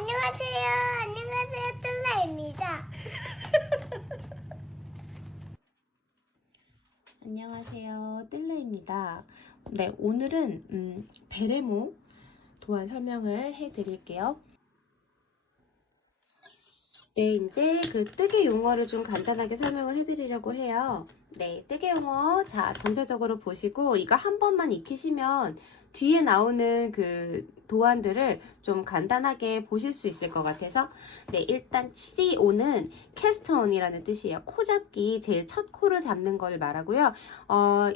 안녕하세요. 안녕하세요. 뜰라입니다. 안녕하세요. 뜰레입니다. 네, 오늘은 베레모 도안 설명을 해드릴게요. 네, 이제 그 뜨개 용어를 좀 간단하게 설명을 해드리려고 해요. 네, 뜨개 용어 자 전체적으로 보시고 이거 한 번만 익히시면 뒤에 나오는 그 도안들을 좀 간단하게 보실 수 있을 것 같아서 네, 일단 CO는 캐스트온이라는 뜻이에요. 코 잡기, 제일 첫 코를 잡는 걸 말하고요.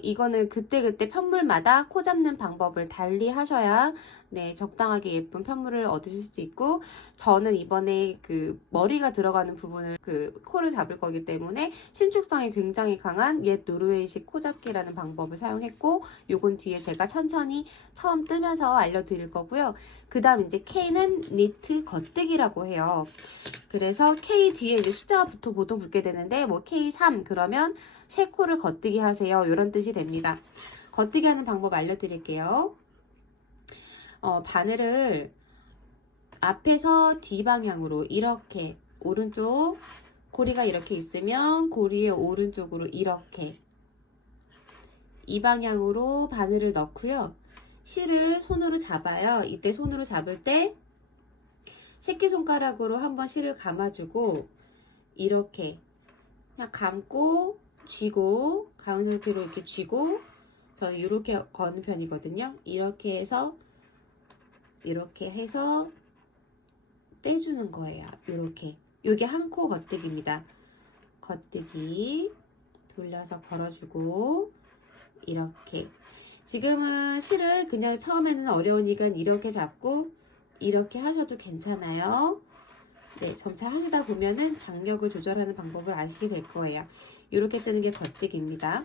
이거는 그때그때 편물마다 코 잡는 방법을 달리 하셔야 네, 적당하게 예쁜 편물을 얻으실 수도 있고, 저는 이번에 그 머리가 들어가는 부분을 그 코를 잡을 거기 때문에 신축성이 굉장히 강한 옛 노르웨이식 코 잡기라는 방법을 사용했고, 요건 뒤에 제가 천천히 처음 뜨면서 알려드릴 거고요. 그 다음 이제 K는 니트 겉뜨기라고 해요. 그래서 K 뒤에 이제 숫자가 보통 붙게 되는데, 뭐 K3 그러면 세 코를 겉뜨기 하세요. 이런 뜻이 됩니다. 겉뜨기 하는 방법 알려드릴게요. 바늘을 앞에서 뒷방향으로 이렇게 오른쪽 고리가 이렇게 있으면 고리의 오른쪽으로 이렇게 이 방향으로 바늘을 넣고요. 실을 손으로 잡아요. 이때 손으로 잡을 때 새끼손가락으로 한번 실을 감아주고 이렇게 그냥 감고 쥐고 가운 상태로 이렇게 쥐고 저는 이렇게 거는 편이거든요. 이렇게 해서 빼주는 거예요. 이렇게. 요게 한 코 겉뜨기입니다. 겉뜨기 돌려서 걸어주고 이렇게. 지금은 실을 그냥 처음에는 어려우니까 이렇게 잡고 이렇게 하셔도 괜찮아요. 네, 점차 하시다 보면은 장력을 조절하는 방법을 아시게 될 거예요. 이렇게 뜨는 게 겉뜨기입니다.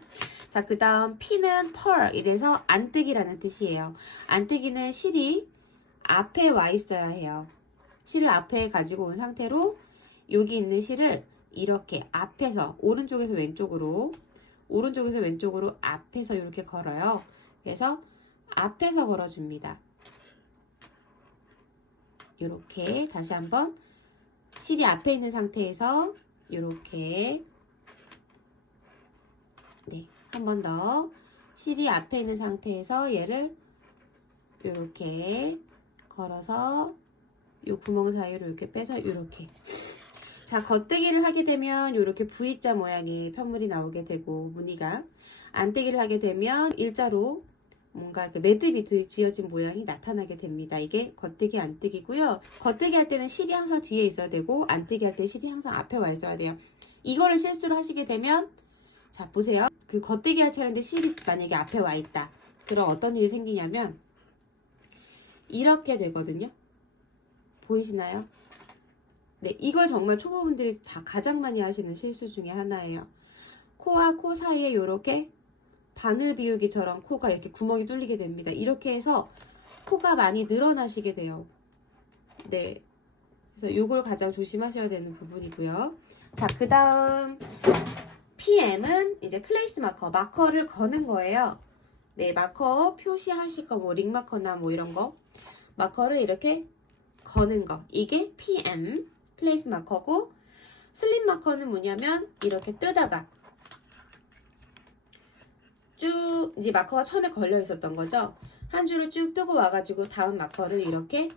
자, 그 다음 P는 pearl, 이래서 안뜨기라는 뜻이에요. 안뜨기는 실이 앞에 와 있어야 해요. 실을 앞에 가지고 온 상태로 여기 있는 실을 이렇게 앞에서 오른쪽에서 왼쪽으로 앞에서 이렇게 걸어요. 그래서 앞에서 걸어줍니다. 이렇게 다시 한번 실이 앞에 있는 상태에서 이렇게 네, 한 번 더 실이 앞에 있는 상태에서 얘를 이렇게 걸어서 이 구멍 사이로 이렇게 빼서 이렇게. 자, 겉뜨기를 하게 되면 이렇게 V자 모양의 편물이 나오게 되고 무늬가, 안뜨기를 하게 되면 일자로 뭔가 매듭이 지어진 모양이 나타나게 됩니다. 이게 겉뜨기 안뜨기고요. 겉뜨기 할 때는 실이 항상 뒤에 있어야 되고 안뜨기 할 때 실이 항상 앞에 와 있어야 돼요. 이거를 실수로 하시게 되면 자, 보세요. 그 겉뜨기 할 차례인데 실이 만약에 앞에 와 있다. 그럼 어떤 일이 생기냐면 이렇게 되거든요. 보이시나요? 네, 이걸 정말 초보분들이 가장 많이 하시는 실수 중에 하나예요. 코와 코 사이에 이렇게 바늘 비우기처럼 코가 이렇게 구멍이 뚫리게 됩니다. 이렇게 해서 코가 많이 늘어나시게 돼요. 네, 그래서 이걸 가장 조심하셔야 되는 부분이고요. 자, 그 다음 PM은 이제 플레이스 마커를 거는 거예요. 네, 마커 표시하실 거, 뭐 링마커나 뭐 이런 거 마커를 이렇게 거는 거, 이게 PM 플레이스 마커고, 슬립 마커는 뭐냐면 이렇게 뜨다가 쭉 이제 마커가 처음에 걸려 있었던 거죠. 한 줄을 쭉 뜨고 와가지고 다음 마커를 이렇게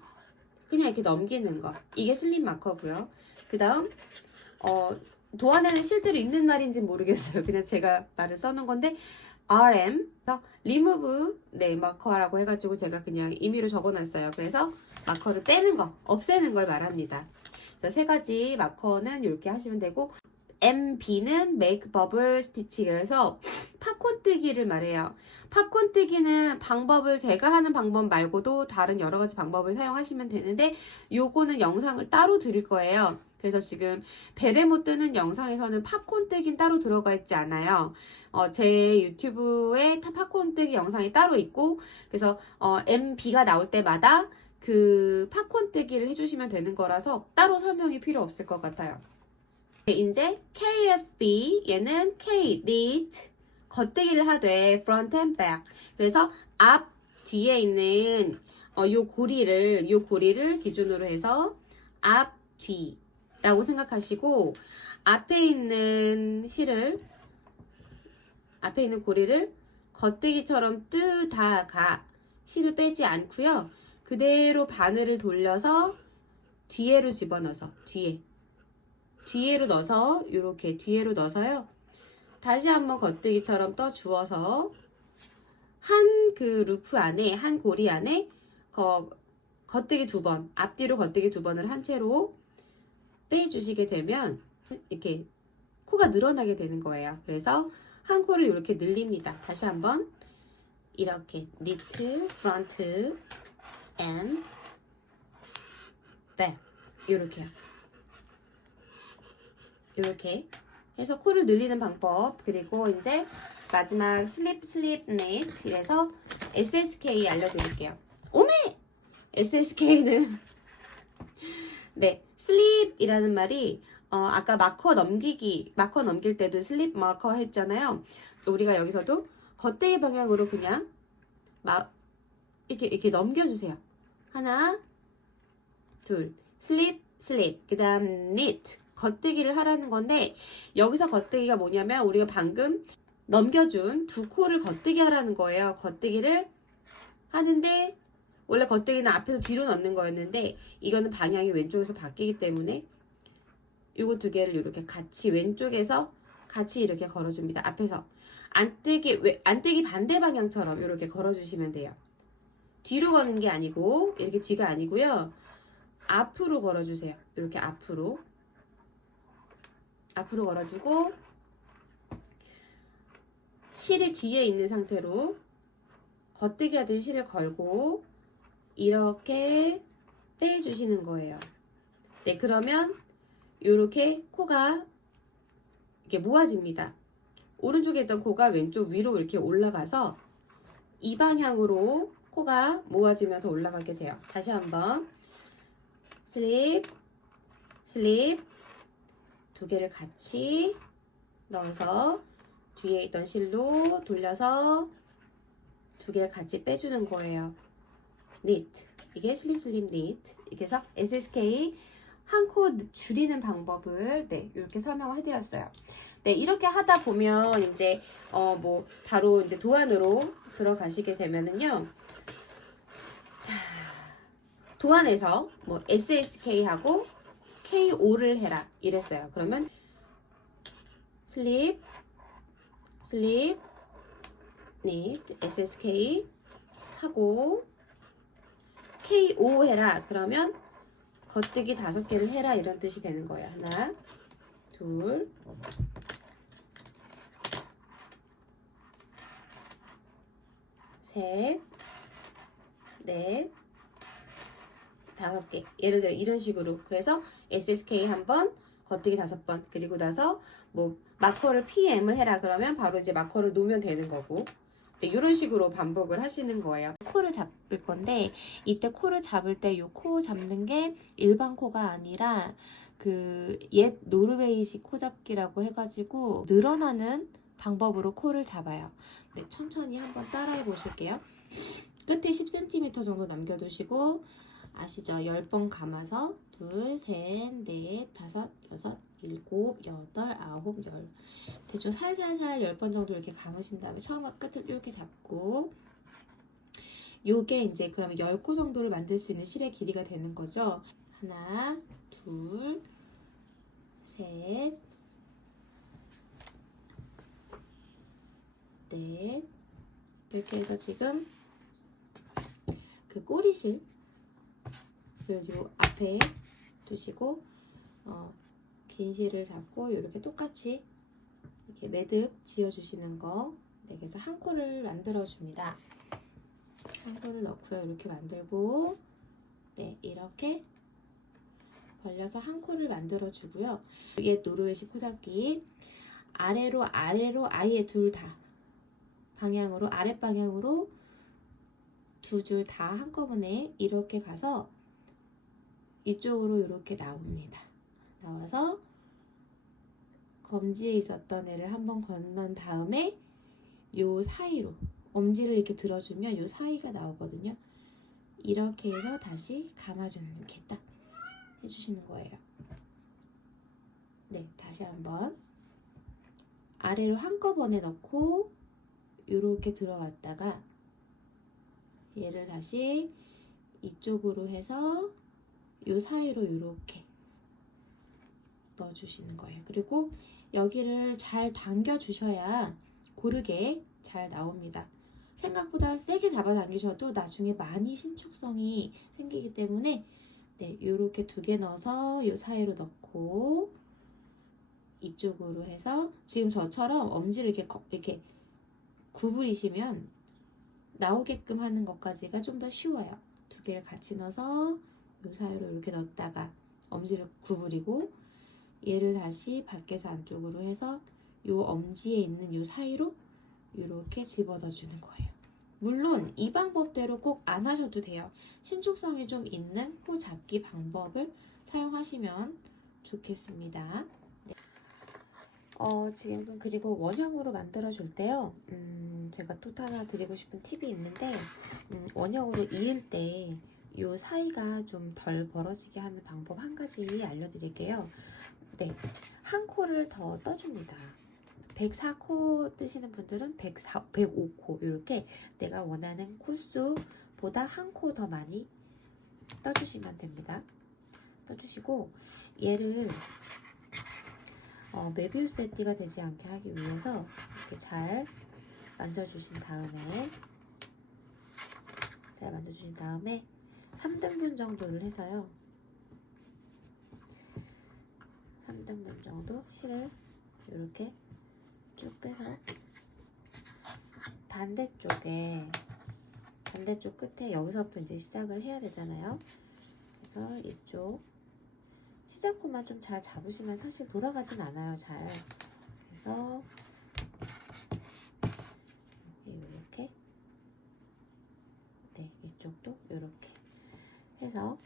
그냥 이렇게 넘기는 거, 이게 슬립 마커고요. 그 다음 도안에는 실제로 있는 말인지 모르겠어요. 그냥 제가 말을 써놓은 건데 RM, 그래서 remove 네 마커라고 해가지고 제가 그냥 임의로 적어놨어요. 그래서 마커를 빼는 거, 없애는 걸 말합니다. 그래서 세 가지 마커는 이렇게 하시면 되고, MB는 make bubble stitch, 그래서 팝콘 뜨기를 말해요. 팝콘 뜨기는 방법을 제가 하는 방법 말고도 다른 여러 가지 방법을 사용하시면 되는데 요거는 영상을 따로 드릴 거예요. 그래서 지금 베레모 뜨는 영상에서는 팝콘 뜨기는 따로 들어가 있지 않아요. 제 유튜브에 팝콘 뜨기 영상이 따로 있고, 그래서 MB가 나올 때마다 그 팝콘 뜨기를 해주시면 되는 거라서 따로 설명이 필요 없을 것 같아요. 이제 KFB, 얘는 K, knit, 겉뜨기를 하되 front and back. 그래서 앞 뒤에 있는 요 고리를 기준으로 해서 앞, 뒤라고 생각하시고 앞에 있는 고리를 겉뜨기처럼 뜨다가 실을 빼지 않고요. 그대로 바늘을 돌려서 뒤에로 집어넣어서 뒤에로 넣어서 이렇게 뒤에로 넣어서요. 다시 한번 겉뜨기처럼 떠 주어서 한 그 루프 안에 한 고리 안에 겉뜨기 2번 앞뒤로 겉뜨기 2번을 한 채로 빼주시게 되면 이렇게 코가 늘어나게 되는 거예요. 그래서 한 코를 이렇게 늘립니다. 다시 한번 이렇게 knit, front, and back 이렇게 해서 코를 늘리는 방법. 그리고 이제 마지막 슬립 knit 이래서 SSK 알려드릴게요. 오메! SSK는 네, 슬립이라는 말이 아까 마커 넘길 때도 슬립 마커 했잖아요. 우리가 여기서도 겉대기 방향으로 그냥 이렇게 넘겨주세요. 하나, 둘, 슬립, 그 다음 knit, 겉뜨기를 하라는 건데 여기서 겉뜨기가 뭐냐면 우리가 방금 넘겨준 2코를 겉뜨기 하라는 거예요. 겉뜨기를 하는데 원래 겉뜨기는 앞에서 뒤로 넣는 거였는데 이거는 방향이 왼쪽에서 바뀌기 때문에 요거 2개를 이렇게 같이 왼쪽에서 같이 이렇게 걸어줍니다. 앞에서 안뜨기 반대 방향처럼 이렇게 걸어주시면 돼요. 뒤로 거는 게 아니고 이렇게 뒤가 아니고요. 앞으로 걸어주세요. 이렇게 앞으로 걸어주고 실이 뒤에 있는 상태로 겉뜨기 하듯이 실을 걸고 이렇게 빼주시는 거예요. 네, 그러면 이렇게 코가 이렇게 모아집니다. 오른쪽에 있던 코가 왼쪽 위로 이렇게 올라가서 이 방향으로 코가 모아지면서 올라가게 돼요. 다시 한번 슬립 2개를 같이 넣어서 뒤에 있던 실로 돌려서 2개를 같이 빼주는 거예요. knit 이게 슬립 knit 이렇게 해서 SSK 한 코 줄이는 방법을 이렇게 설명을 해드렸어요. 네, 이렇게 하다 보면 이제 뭐 바로 이제 도안으로 들어가시게 되면은요. 자, 도안에서 뭐 SSK하고 KO를 해라 이랬어요. 그러면 슬립 knit SSK 하고 KO 해라. 그러면 겉뜨기 5개를 해라 이런 뜻이 되는 거예요. 하나, 둘, 셋, 넷, 5개. 예를 들어 이런 식으로. 그래서 SSK 1번, 겉뜨기 5번. 그리고 나서 뭐 마커를 PM을 해라. 그러면 바로 이제 마커를 놓으면 되는 거고. 네, 이런 식으로 반복을 하시는 거예요. 코를 잡을 건데 이때 코를 잡을 때 이 코 잡는 게 일반 코가 아니라 그 옛 노르웨이식 코 잡기라고 해가지고 늘어나는 방법으로 코를 잡아요. 네, 천천히 한번 따라해 보실게요. 끝에 10cm 정도 남겨두시고 아시죠? 10번 감아서 2, 3, 4, 5, 6, 7, 8, 9, 10 대충 살살살 10번 정도 이렇게 감으신 다음에 처음과 끝을 이렇게 잡고 요게 이제 그러면 10코 정도를 만들 수 있는 실의 길이가 되는 거죠. 하나, 둘, 셋, 넷 이렇게 해서 지금 그 꼬리실 요 앞에 두시고 긴 실을 잡고 이렇게 똑같이 이렇게 매듭 지어주시는 거. 네, 그래서 한 코를 만들어 줍니다. 한 코를 넣고요. 이렇게 만들고 네, 이렇게 벌려서 한 코를 만들어 주고요. 이게 노르웨이식 코잡기 아래로 아예 둘 다 방향으로 아랫 방향으로 2줄 다 한꺼번에 이렇게 가서 이쪽으로 이렇게 나옵니다. 나와서 검지에 있었던 애를 한번 건넌 다음에 요 사이로 엄지를 이렇게 들어주면 요 사이가 나오거든요. 이렇게 해서 다시 감아주는 이렇게 딱 해주세요. 해주시는 거예요. 네, 다시 한번 아래로 한꺼번에 넣고 이렇게 들어갔다가 얘를 다시 이쪽으로 해서 이 사이로 이렇게 넣어주시는 거예요. 그리고 여기를 잘 당겨 주셔야 고르게 잘 나옵니다. 생각보다 세게 잡아당기셔도 나중에 많이 신축성이 생기기 때문에 네, 이렇게 2개 넣어서 이 사이로 넣고 이쪽으로 해서 지금 저처럼 엄지를 이렇게 구부리시면 나오게끔 하는 것까지가 좀 더 쉬워요. 2개를 같이 넣어서 이 사이로 이렇게 넣었다가 엄지를 구부리고 얘를 다시 밖에서 안쪽으로 해서 이 엄지에 있는 이 사이로 이렇게 집어넣어 주는 거예요. 물론 이 방법대로 꼭 안 하셔도 돼요. 신축성이 좀 있는 코 잡기 방법을 사용하시면 좋겠습니다. 네. 지금 그리고 원형으로 만들어 줄 때요. 제가 또 하나 드리고 싶은 팁이 있는데 원형으로 이을 때 이 사이가 좀 덜 벌어지게 하는 방법 한 가지 알려드릴게요. 네, 한 코를 더 떠줍니다. 104코 뜨시는 분들은 105코 이렇게 내가 원하는 코수보다 한 코 더 많이 떠주시면 됩니다. 떠주시고 얘를 메비우스 에띠가 되지 않게 하기 위해서 이렇게 잘 만져주신 다음에 3등분 정도를 해서요. 3등분 정도 실을 이렇게 쭉 빼서 반대쪽 끝에 여기서부터 이제 시작을 해야 되잖아요. 그래서 이쪽 시작코만 좀 잘 잡으시면 사실 돌아가진 않아요. 잘. 그래서 이렇게 네, 이쪽도 이렇게 해서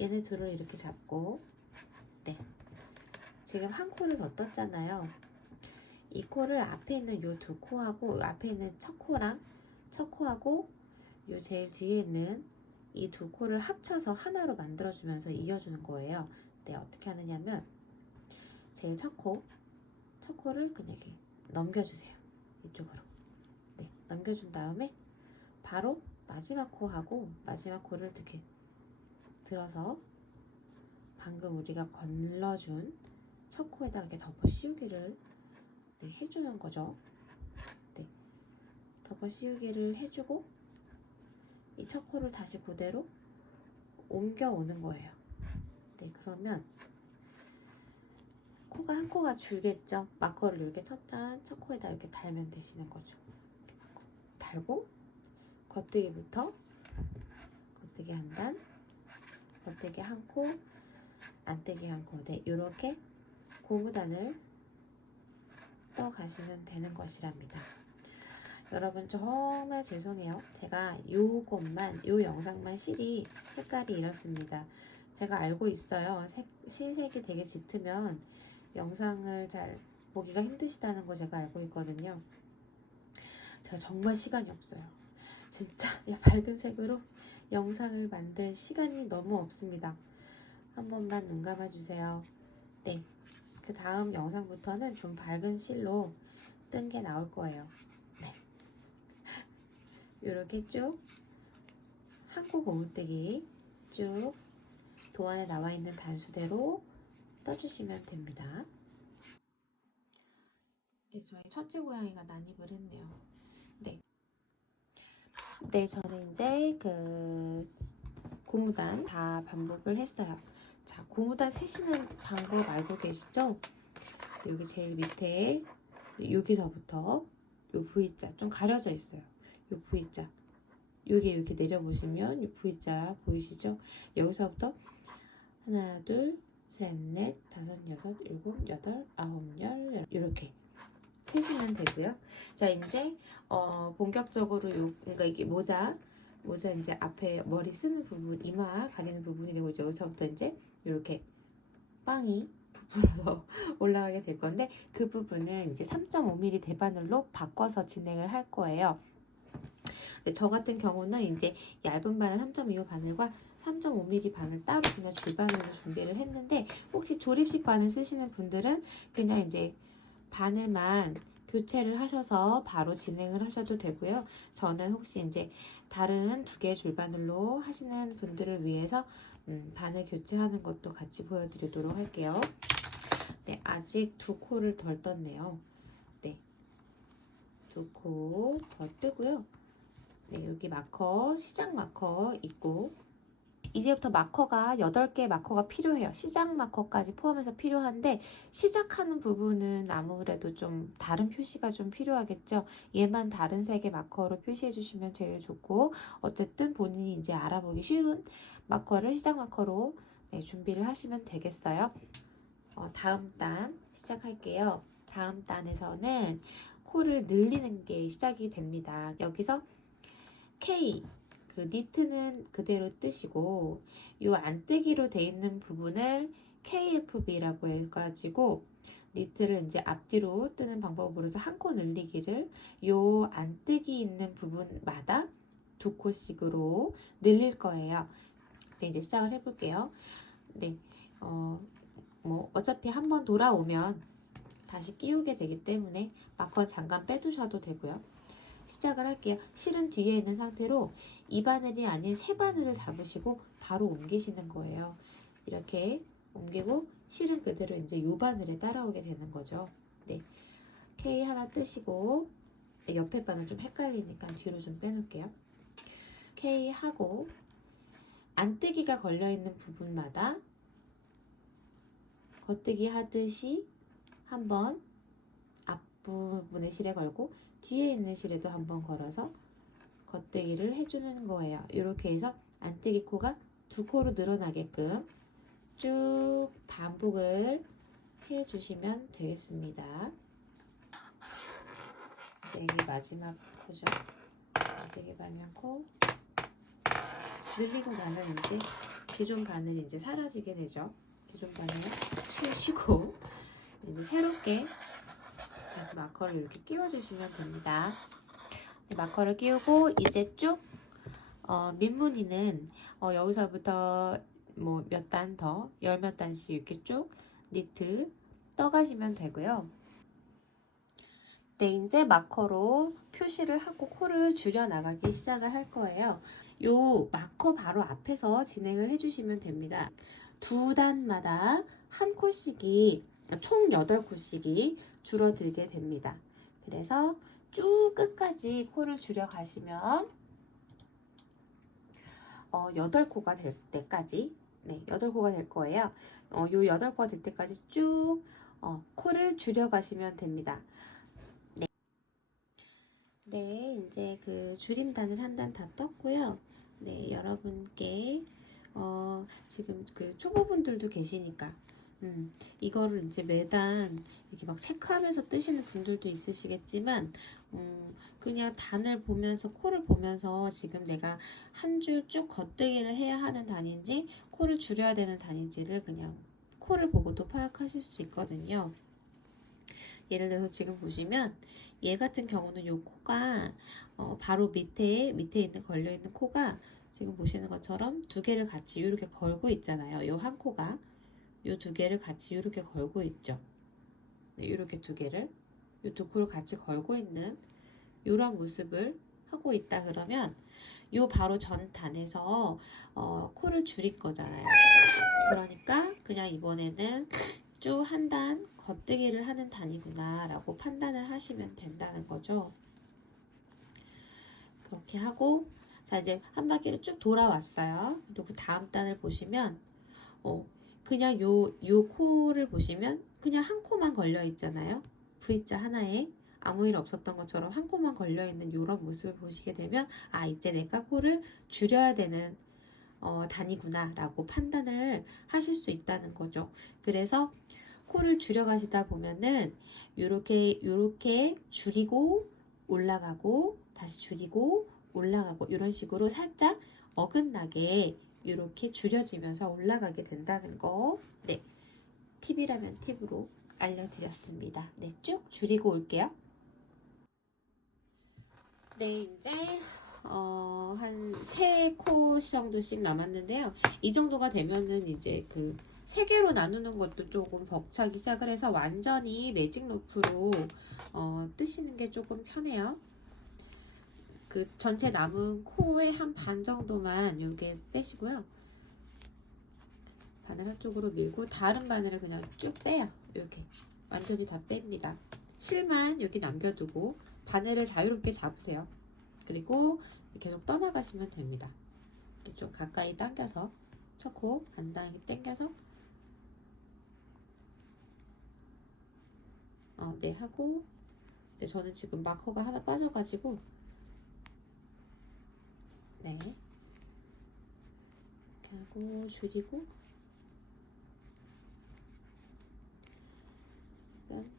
얘네 둘을 이렇게 잡고 네, 지금 한 코를 더 떴잖아요. 이 코를 앞에 있는 이 2코하고 앞에 있는 첫 코하고 요 제일 뒤에 있는 이 2코를 합쳐서 하나로 만들어주면서 이어주는 거예요. 네, 어떻게 하느냐면 제일 첫 코를 그냥 이렇게 넘겨주세요. 이쪽으로. 네, 넘겨준 다음에 바로 마지막 코를 이렇게 들어서 방금 우리가 걸러준 첫 코에다가 이렇게 덮어 씌우기를 네, 해주는 거죠. 네, 덮어 씌우기를 해주고 이 첫 코를 다시 그대로 옮겨오는 거예요. 네, 그러면 한 코가 줄겠죠. 마커를 이렇게 첫 코에다 이렇게 달면 되시는 거죠. 달고 겉뜨기부터 겉뜨기 한 단, 겉뜨기 한 코, 안뜨기 한 코. 네, 이렇게 고무단을 떠가시면 되는 것이랍니다. 여러분 정말 죄송해요. 제가 요 영상만 실이 색깔이 이렇습니다. 제가 알고 있어요. 실색이 되게 짙으면 영상을 잘 보기가 힘드시다는 거 제가 알고 있거든요. 제가 정말 시간이 없어요. 진짜 밝은 색으로 영상을 만들 시간이 너무 없습니다. 한 번만 눈 감아주세요. 네, 그 다음 영상부터는 좀 밝은 실로 뜬 게 나올 거예요. 네, 이렇게 쭉 한 코 고무뜨기 쭉 도안에 나와 있는 단수대로 떠주시면 됩니다. 네, 저희 첫째 고양이가 난입을 했네요. 네, 저는 이제 그 고무단 다 반복을 했어요. 자, 고무단 세시는 방법 알고 계시죠? 네, 여기 제일 밑에 여기서부터 요 V자 좀 가려져 있어요. 요 V자 여기 이렇게 내려보시면 요 V자 보이시죠? 여기서부터 하나, 둘, 셋, 넷, 다섯, 여섯, 일곱, 여덟, 아홉, 열 이렇게 세시면 되고요. 자, 이제 본격적으로 그러니까 이게 모자 이제 앞에 머리 쓰는 부분, 이마 가리는 부분이 되고 이제 여기서부터 이제 이렇게 빵이 부풀어서 올라가게 될 건데 그 부분은 이제 3.5mm 대바늘로 바꿔서 진행을 할 거예요. 저 같은 경우는 이제 얇은 바늘 3.25 바늘과 3.5mm 바늘 따로 그냥 줄바늘로 준비를 했는데, 혹시 조립식 바늘 쓰시는 분들은 그냥 이제 바늘만 교체를 하셔서 바로 진행을 하셔도 되고요. 저는 혹시 이제 다른 2개 줄바늘로 하시는 분들을 위해서 바늘 교체하는 것도 같이 보여드리도록 할게요. 네, 아직 2코를 덜 떴네요. 네, 2코 더 뜨고요. 네, 여기 마커, 시작 마커 있고, 이제부터 마커가 8개 마커가 필요해요. 시작 마커까지 포함해서 필요한데, 시작하는 부분은 아무래도 좀 다른 표시가 좀 필요하겠죠. 얘만 다른 색의 마커로 표시해 주시면 제일 좋고, 어쨌든 본인이 이제 알아보기 쉬운 마커를 시작 마커로 준비를 하시면 되겠어요. 다음 단 시작할게요. 다음 단에서는 코를 늘리는 게 시작이 됩니다. 여기서 K, 그 니트는 그대로 뜨시고, 요 안뜨기로 돼 있는 부분을 KFB라고 해가지고, 니트를 이제 앞뒤로 뜨는 방법으로서 한 코 늘리기를 요 안뜨기 있는 부분마다 2코씩으로 늘릴 거예요. 네, 이제 시작을 해볼게요. 네, 어차피 한번 돌아오면 다시 끼우게 되기 때문에 마커 잠깐 빼두셔도 되고요. 시작을 할게요. 실은 뒤에 있는 상태로 이 바늘이 아닌 세 바늘을 잡으시고 바로 옮기시는 거예요. 이렇게 옮기고 실은 그대로 이제 이 바늘에 따라오게 되는 거죠. 네, K 하나 뜨시고, 옆에 바늘 좀 헷갈리니까 뒤로 좀 빼놓을게요. K 하고 안뜨기가 걸려있는 부분마다 겉뜨기 하듯이 한번 앞부분에 실에 걸고 뒤에 있는 실에도 한번 걸어서 겉뜨기를 해주는 거예요. 이렇게 해서 안뜨기 코가 2코로 늘어나게끔 쭉 반복을 해주시면 되겠습니다. 네, 이게 마지막 코죠. 안뜨기 방향 코 늘리고 나면 이제 기존 바늘이 이제 사라지게 되죠. 기존 바늘을 치우시고 이제 새롭게 다시 마커를 이렇게 끼워주시면 됩니다. 네, 마커를 끼우고 이제 쭉 민무늬는 여기서부터 뭐 몇 단 더, 열 몇 단씩 이렇게 쭉 니트 떠가시면 되고요. 네, 이제 마커로 표시를 하고 코를 줄여 나가기 시작을 할 거예요. 요 마커 바로 앞에서 진행을 해주시면 됩니다. 2단마다 한 코씩이, 총 8코씩이 줄어들게 됩니다. 그래서 쭉 끝까지 코를 줄여 가시면 8코가 될 때까지, 네, 8코가 될 거예요. 요 8코가 될 때까지 쭉 코를 줄여 가시면 됩니다. 네. 네, 이제 그 줄임단을 한 단 다 떴고요. 네, 여러분께 지금 그 초보분들도 계시니까 이거를 이제 매단 이렇게 막 체크하면서 뜨시는 분들도 있으시겠지만, 그냥 단을 보면서, 코를 보면서 지금 내가 한 줄 쭉 겉뜨기를 해야 하는 단인지 코를 줄여야 되는 단인지를 그냥 코를 보고도 파악하실 수 있거든요. 예를 들어서 지금 보시면 얘 같은 경우는 요 코가 바로 밑에 있는 걸려있는 코가 지금 보시는 것처럼 2개를 같이 이렇게 걸고 있잖아요. 요 한 코가 요 2개를 같이 이렇게 걸고 있죠. 네, 이렇게 2개를, 요 2코를 같이 걸고 있는 이런 모습을 하고 있다 그러면 요 바로 전 단에서 코를 줄일 거잖아요. 그러니까 그냥 이번에는 쭉 한 단 겉뜨기를 하는 단이구나 라고 판단을 하시면 된다는 거죠. 그렇게 하고, 자, 이제 한 바퀴를 쭉 돌아왔어요. 또 그 다음 단을 보시면 그냥 요 코를 보시면 그냥 한 코만 걸려 있잖아요. V자 하나에 아무 일 없었던 것처럼 한 코만 걸려 있는 이런 모습을 보시게 되면, 아, 이제 내가 코를 줄여야 되는 단위구나 라고 판단을 하실 수 있다는 거죠. 그래서 코를 줄여 가시다 보면은 요렇게 줄이고 올라가고 다시 줄이고 올라가고 이런 식으로 살짝 어긋나게 이렇게 줄여지면서 올라가게 된다는 거, 네, 팁이라면 팁으로 알려드렸습니다. 네, 쭉 줄이고 올게요. 네, 이제 한 3코 정도씩 남았는데요. 이 정도가 되면은 이제 그 3개로 나누는 것도 조금 벅차기 시작을 해서 완전히 매직 루프로 뜨시는 게 조금 편해요. 그 전체 남은 코의 한 반 정도만 이렇게 빼시고요. 바늘 한쪽으로 밀고 다른 바늘을 그냥 쭉 빼요. 이렇게 완전히 다 뺍니다. 실만 여기 남겨두고 바늘을 자유롭게 잡으세요. 그리고 계속 떠나가시면 됩니다. 이렇게 좀 가까이 당겨서 첫 코 간단하게 당겨서 네 하고 네, 저는 지금 마커가 하나 빠져가지고 네 이렇게 하고 줄이고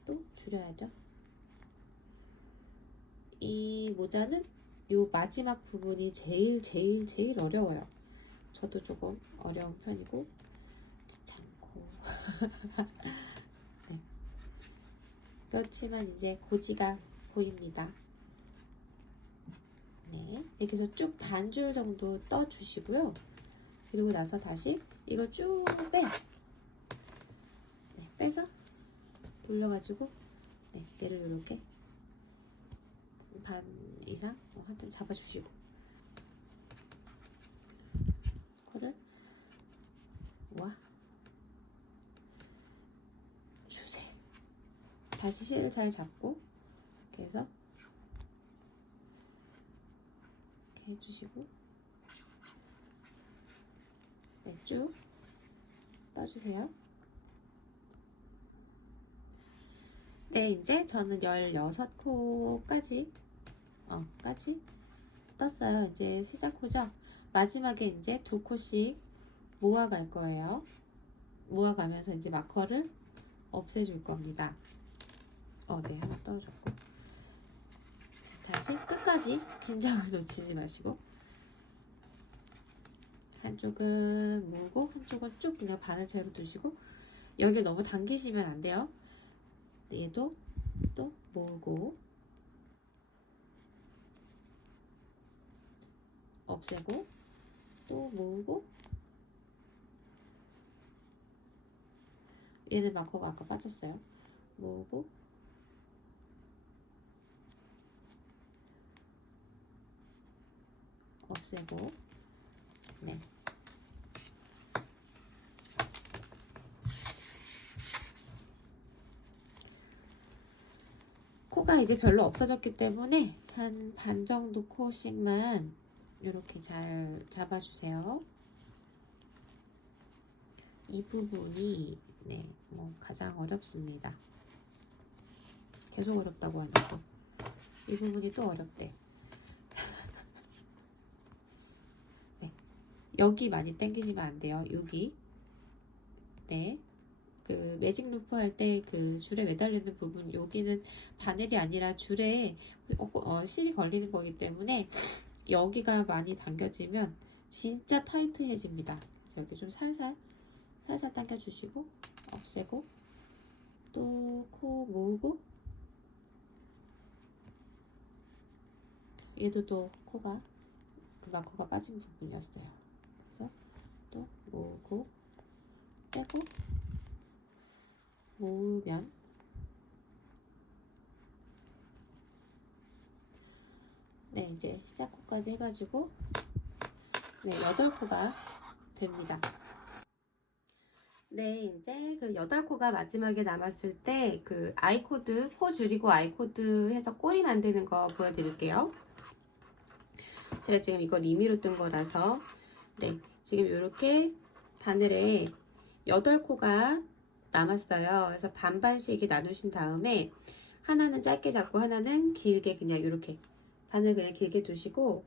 또 줄여야죠. 이 모자는 요 마지막 부분이 제일 어려워요. 저도 조금 어려운 편이고 귀찮고 네. 그렇지만 이제 고지가 보입니다. 네, 이렇게 해서 쭉 반줄 정도 떠주시고요. 그리고 나서 다시 이걸 쭉 빼요. 네, 빼서 돌려가지고 네, 얘를 이렇게 반 이상 하여튼 잡아주시고 이거를 주세요. 다시 실을 잘 잡고 이렇게 해서 이렇게 해주시고 네, 쭉 떠주세요. 네, 이제 저는 16코까지 까지 떴어요. 이제 시작코죠. 마지막에 이제 2코씩 모아갈 거예요. 모아가면서 이제 마커를 없애줄 겁니다. 네, 하나 떨어졌고. 다시 끝까지 긴장을 놓치지 마시고 한쪽은 모으고 한쪽은 쭉 그냥 바늘 채로 두시고 여기 너무 당기시면 안 돼요. 얘도 또 모으고 없애고 또 모으고 얘는 마커가 아까 빠졌어요. 모으고 없애고 네. 코가 이제 별로 없어졌기 때문에 한 반 정도 코씩만 이렇게 잘 잡아주세요. 이 부분이 네, 가장 어렵습니다. 계속 어렵다고 하죠. 이 부분이 또 어렵대. 네, 여기 많이 당기시면 안 돼요. 여기 네. 그 매직 루프 할 때 그 줄에 매달리는 부분 여기는 바늘이 아니라 줄에 실이 걸리는 거기 때문에 여기가 많이 당겨지면 진짜 타이트해집니다. 그래서 여기 좀 살살 당겨주시고 없애고 또 코 모으고 얘도 또 코가 그 마커가 빠진 부분이었어요. 그래서 또 모으고 빼고 모으면 네, 이제 시작 코까지 해가지고 네, 8코가 됩니다. 네, 이제 그 8코가 마지막에 남았을 때 그 아이코드, 코 줄이고 아이코드 해서 꼬리 만드는 거 보여드릴게요. 제가 지금 이거 리미로 뜬 거라서 네, 지금 이렇게 바늘에 8코가 남았어요. 그래서 반반씩 나누신 다음에 하나는 짧게 잡고 하나는 길게 그냥 이렇게 바늘 그냥 길게 두시고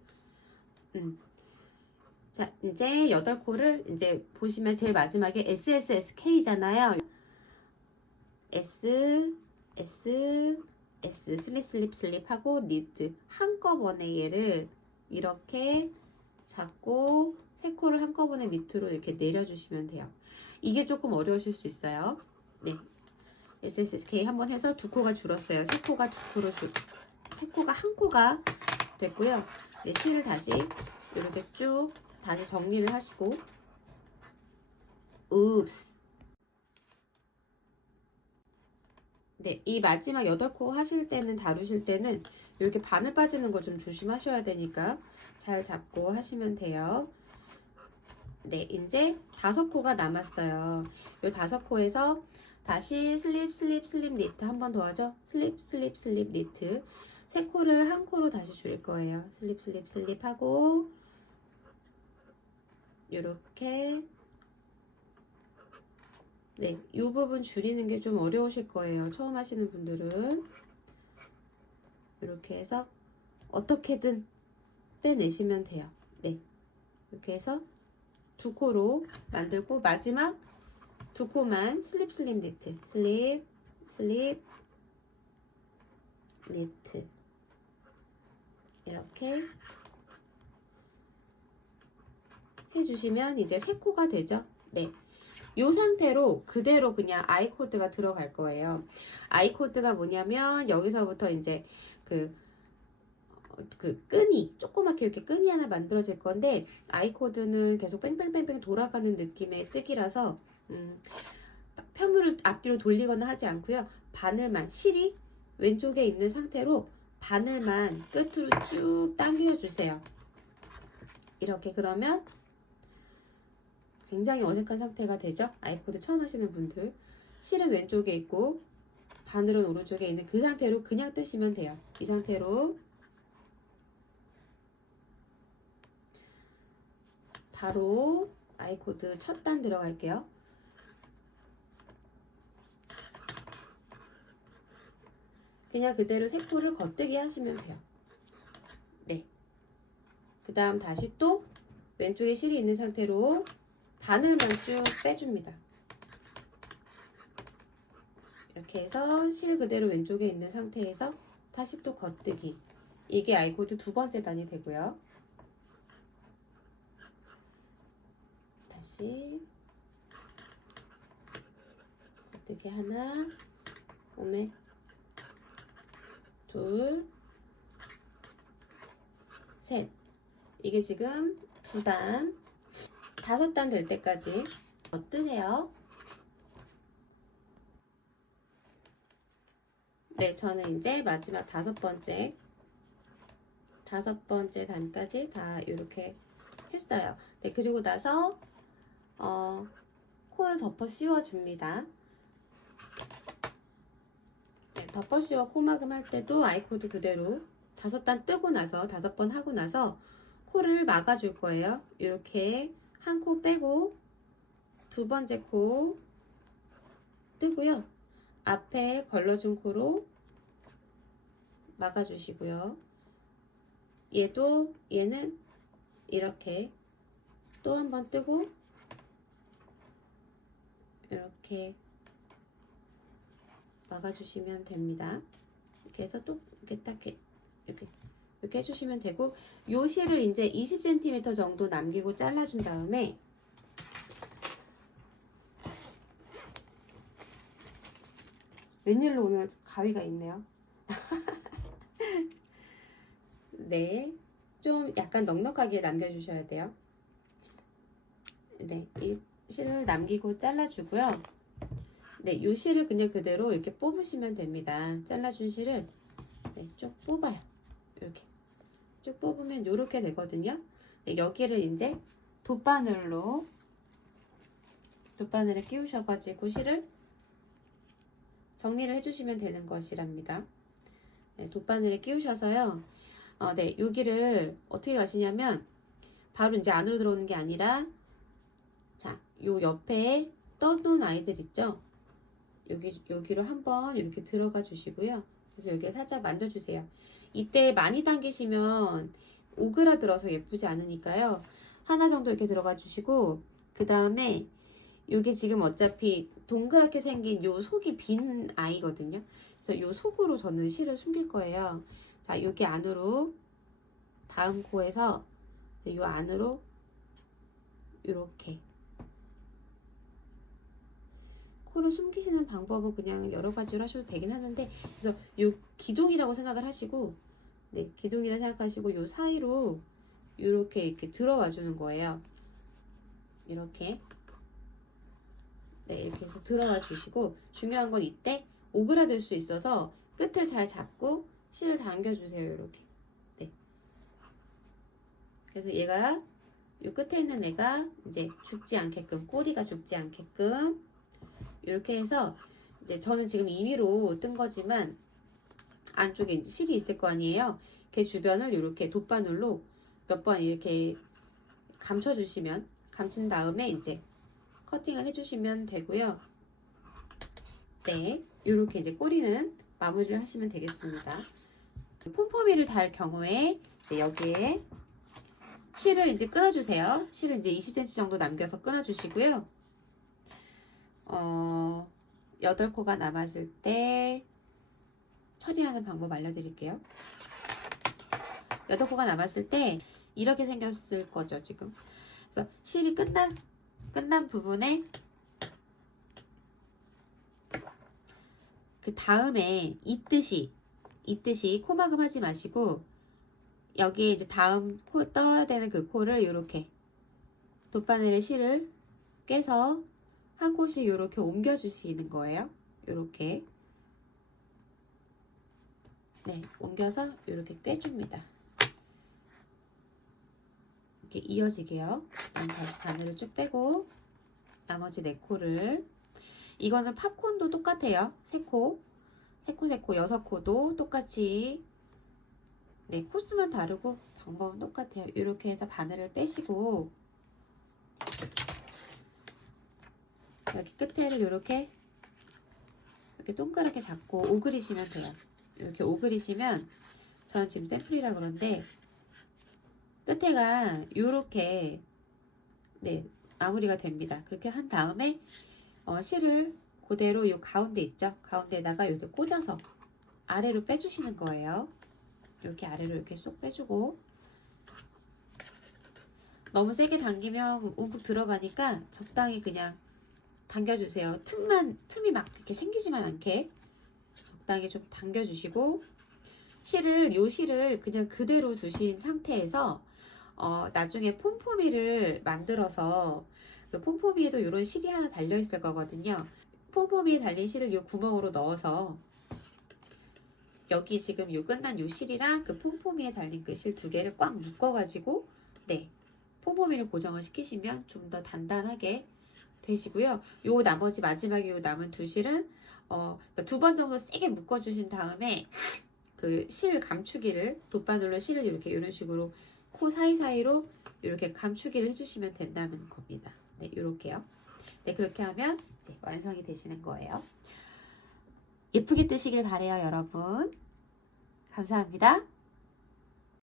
자, 이제 8코를 이제 보시면 제일 마지막에 SSSK잖아요. S, S, S, 슬립 하고 니트 한꺼번에 얘를 이렇게 잡고 3코를 한꺼번에 밑으로 이렇게 내려주시면 돼요. 이게 조금 어려우실 수 있어요. 네, SSK 한번 해서 2코가 줄었어요. 3코가 2코로 3코가 1코가 됐고요. 네, 실을 다시 이렇게 쭉 다시 정리를 하시고, 읍스. 네, 이 마지막 8코 하실 때는, 다루실 때는 이렇게 바늘 빠지는 거 좀 조심하셔야 되니까 잘 잡고 하시면 돼요. 네, 이제 5코가 남았어요. 이 5코에서 다시 슬립, 슬립, 슬립 니트 한 번 더 하죠. 슬립, 슬립, 슬립 니트. 3코를 한 코로 다시 줄일 거예요. 슬립, 슬립, 슬립 하고, 요렇게. 네, 이 부분 줄이는 게 좀 어려우실 거예요. 처음 하시는 분들은. 이렇게 해서 어떻게든 빼내시면 돼요. 네, 이렇게 해서 2코로 만들고, 마지막 2코만 슬립, 슬립 니트. 슬립, 슬립, 니트. 이렇게 해주시면 이제 3코가 되죠. 네. 이 상태로 그대로 그냥 아이 코드가 들어갈 거예요. 아이 코드가 뭐냐면 여기서부터 이제 그 끈이 조그맣게 이렇게 끈이 하나 만들어질 건데, 아이 코드는 계속 뺑뺑뺑뺑 돌아가는 느낌의 뜨기라서 편물을 앞뒤로 돌리거나 하지 않고요. 바늘만, 실이 왼쪽에 있는 상태로 바늘만 끝으로 쭉 당겨 주세요. 이렇게. 그러면 굉장히 어색한 상태가 되죠. 아이코드 처음 하시는 분들, 실은 왼쪽에 있고 바늘은 오른쪽에 있는 그 상태로 그냥 뜨시면 돼요. 이 상태로 바로 아이코드 첫 단 들어갈게요. 그냥 그대로 3코를 겉뜨기 하시면 돼요. 네. 그 다음 다시 또 왼쪽에 실이 있는 상태로 바늘만 쭉 빼줍니다. 이렇게 해서 실 그대로 왼쪽에 있는 상태에서 다시 또 겉뜨기. 이게 아이코드 2번째 단이 되고요. 다시 겉뜨기 하나, 오메 둘, 셋. 이게 지금 2단, 5단 될 때까지 겉뜨세요. 네, 저는 이제 마지막 5번째 단까지 다 이렇게 했어요. 네, 그리고 나서 코를 덮어 씌워줍니다. 네, 덮어 씌워 코막음 할 때도 아이코드 그대로 5단 뜨고 나서 5번 하고 나서 코를 막아줄 거예요. 이렇게 한 코 빼고 2번째 코 뜨고요. 앞에 걸러준 코로 막아주시고요. 얘는 이렇게 또 한 번 뜨고 이렇게 막아주시면 됩니다. 이렇게 해서 또 이렇게 딱 이렇게 해주시면 되고, 요 실을 이제 20cm 정도 남기고 잘라준 다음에 웬일로 오늘 가위가 있네요. 네, 좀 약간 넉넉하게 남겨주셔야 돼요. 네, 이 실을 남기고 잘라주고요. 네, 이 실을 그냥 그대로 이렇게 뽑으시면 됩니다. 잘라준 실을 네, 쭉 뽑아요. 이렇게 쭉 뽑으면 이렇게 되거든요. 네, 여기를 이제 돗바늘에 끼우셔가지고 실을 정리를 해주시면 되는 것이랍니다. 네, 돗바늘에 끼우셔서요. 네, 여기를 어떻게 가시냐면 바로 이제 안으로 들어오는 게 아니라, 자, 요 옆에 떠놓은 아이들 있죠? 여기로 한번 이렇게 들어가 주시고요. 그래서 여기에 살짝 만져주세요. 이때 많이 당기시면 오그라들어서 예쁘지 않으니까요. 하나 정도 이렇게 들어가 주시고, 그 다음에 요게 지금 어차피 동그랗게 생긴 요 속이 빈 아이거든요. 그래서 요 속으로 저는 실을 숨길 거예요. 자, 여기 안으로, 다음 코에서 요 안으로 이렇게 코를 숨기시는 방법은 그냥 여러 가지로 하셔도 되긴 하는데, 그래서 요 기둥이라고 생각을 하시고 네, 기둥이라 생각하시고 요 사이로 이렇게 들어와 주는 거예요. 이렇게. 네, 이렇게 해서 들어와 주시고, 중요한 건 이때 오그라들 수 있어서 끝을 잘 잡고 실을 당겨주세요. 이렇게. 네. 그래서 얘가 요 끝에 있는 애가 이제 죽지 않게끔, 꼬리가 죽지 않게끔 이렇게 해서, 이제 저는 지금 임의로 뜬 거지만 안쪽에 이제 실이 있을 거 아니에요. 걔 주변을 이렇게 돗바늘로 몇 번 이렇게 감춰주시면, 감춘 다음에 이제 커팅을 해주시면 되고요. 네, 이렇게 이제 꼬리는 마무리를 하시면 되겠습니다. 폼포미를 달 경우에 여기에 실을 이제 끊어주세요. 실을 이제 20cm 정도 남겨서 끊어주시고요. 8코가 남았을 때 처리하는 방법 알려드릴게요. 8코가 남았을 때 이렇게 생겼을 거죠, 지금. 그래서 실이 끝난 부분에 그 다음에 잊듯이 코막음 하지 마시고, 여기에 이제 다음 코 떠야 되는 그 코를 이렇게 돗바늘에 실을 깨서 한 코씩 이렇게 옮겨 주시는 거예요. 이렇게. 네, 옮겨서 이렇게 꿰줍니다. 이렇게 이어지게요. 다시 바늘을 쭉 빼고 나머지 4코를, 이거는 팝콘도 똑같아요. 3코, 6코도 똑같이, 네, 코수만 다르고 방법은 똑같아요. 이렇게 해서 바늘을 빼시고 여기 끝에를 이렇게 동그랗게 잡고 오그리시면 돼요. 이렇게 오그리시면, 저는 지금 샘플이라 그런데 끝에가 이렇게, 네, 마무리가 됩니다. 그렇게 한 다음에 실을 그대로 요 가운데 있죠? 가운데에다가 이렇게 꽂아서 아래로 빼주시는 거예요. 이렇게 아래로 이렇게 쏙 빼주고, 너무 세게 당기면 움푹 들어가니까 적당히 그냥 당겨주세요. 틈이 막 이렇게 생기지만 않게 적당히 좀 당겨주시고, 요 실을 그냥 그대로 두신 상태에서 나중에 폼포미를 만들어서, 그 폼포미에도 이런 실이 하나 달려 있을 거거든요. 폼포미에 달린 실을 요 구멍으로 넣어서 여기 지금 요 끝난 요 실이랑 그 폼포미에 달린 그 실 2개를 꽉 묶어가지고, 네, 폼포미를 고정을 시키시면 좀 더 단단하게 되시고요. 요 나머지 마지막에 요 남은 2실은 그러니까 2번 정도 세게 묶어주신 다음에 그 실 감추기를, 돗바늘로 실을 이렇게 이런 식으로 코 사이사이로 이렇게 감추기를 해주시면 된다는 겁니다. 네, 이렇게요. 네, 그렇게 하면 이제 완성이 되시는 거예요. 예쁘게 뜨시길 바래요, 여러분. 감사합니다.